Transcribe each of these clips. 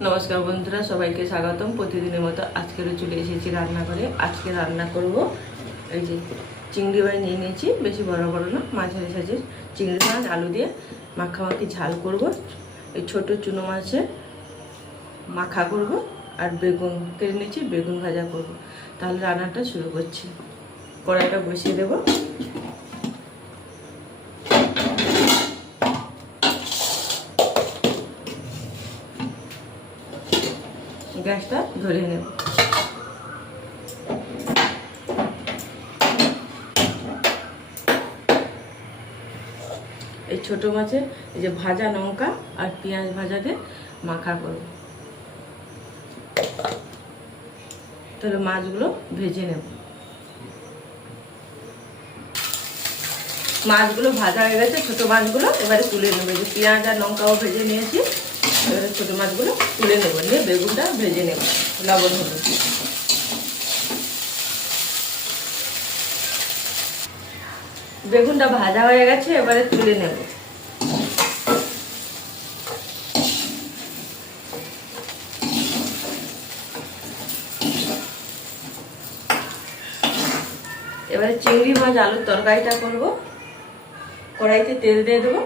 नमस्कार बंधुरा सबाई के स्वागतम। प्रतिदिन मतो आज के चले एसेছি রান্নাঘরে। আজকে রান্না করব এই যে চিংড়ি মাছ নিয়ে নিয়েছি, বেশি বড় বড় না, মাঝারি সাইজের চিংড়ি মাছ আলু দিয়ে মাখামাখি ঝাল করব। এই ছোট চুনো মাছে মাখা করব আর বেগুন কেটে নিয়েছি, বেগুন ভাজা করব। তাহলে রান্নাটা শুরু করছি। কড়াইটা বসিয়ে দেব। গ্যাসটা ধরে নেব। এই ছোট মাছের এই যে ভাজা লঙ্কা আর পেঁয়াজ ভাজাতে মাখা করব। তাহলে মাছগুলো ভেজে নেব। মাছগুলো ভাজা হয়ে গেছে, ছোট মাছগুলো এবারে তুলে নেব। যে পেঁয়াজ আর লঙ্কাও ভেজে নিয়েছি, এবারে ছোট মাছগুলো তুলে নেব, নিয়ে বেগুনটা ভেজে নেব লবণ হলুদ। বেগুনটা ভাজা হয়ে গেছে, এবারে তুলে নেব। এবারে চিংড়ি মাছ আলুর তরকারিটা করব। কড়াইতে তেল দিয়ে দেবো।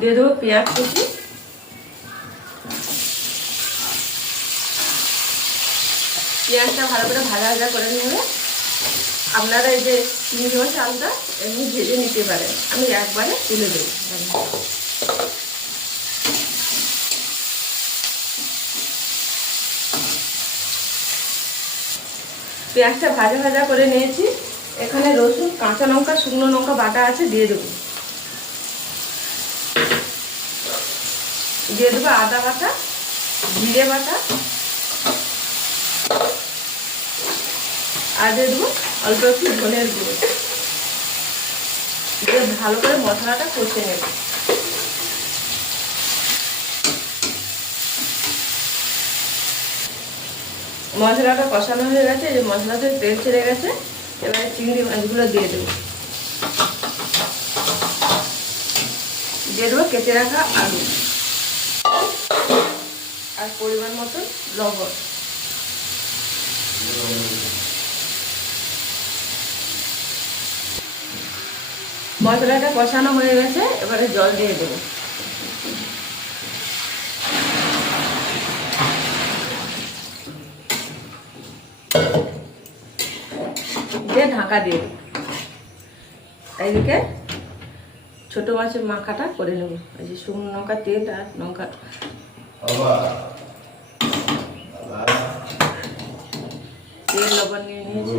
দিয়ে দেবো পেঁয়াজ কুচি, পেঁয়াজটা ভালো করে ভাজা ভাজা করে নেবে। আপনারা এই যে চিংড়ি মাছ আলুটা এমনি ভেজে নিতে পারেন, আমি একবারে তুলে দেবো। পেঁয়াজটা ভাজা ভাজা করে নিয়েছি। এখানে রসুন, কাঁচা লঙ্কা, শুকনো লঙ্কা বাটা আছে, দিয়ে দেবো। দিয়ে দেবো আদা বাটা, জিরে বাটা, আর দিয়ে দেবো অল্প একটু ধনের গুঁড়ো। দিয়ে ভালো করে মশলাটা কষে নেব। মশলাটা কষানো হয়ে গেছে, এই যে মশলাতে তেল ছেড়ে গেছে। এবারে চিংড়ি মাছগুলো দিয়ে দেবো। দিয়ে দেবো কেটে রাখা আলু আর পরিমাণ মতো লবণ। মশলাটা কষানো হয়ে গেছে, এবারে জল দিয়ে দেবো। দিয়ে ঢাকা দিয়ে দেবো। এইদিকে ছোট মাছের মাখাটা করে নেব। এই যে শুকনো লঙ্কা, তেল আর লঙ্কা, তেল লবণ নিয়ে নিয়েছি।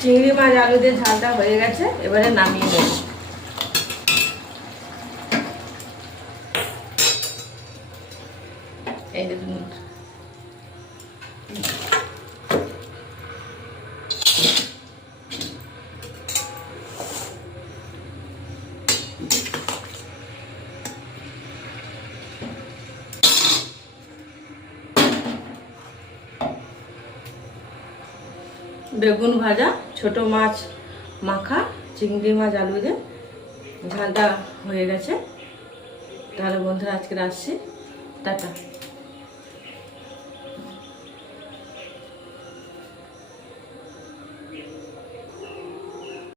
চিংড়ি মাছ আলু দিয়ে ঝালটা হয়ে গেছে, এবারে নামিয়ে নেব। এই দেখুন, বেগুন ভাজা, ছোট মাছ মাখা, চিংড়ি মাছ আলু দিয়ে ঝালটা হয়ে গেছে। তাহলে বন্ধুরা আজকে আসছি, টাটা।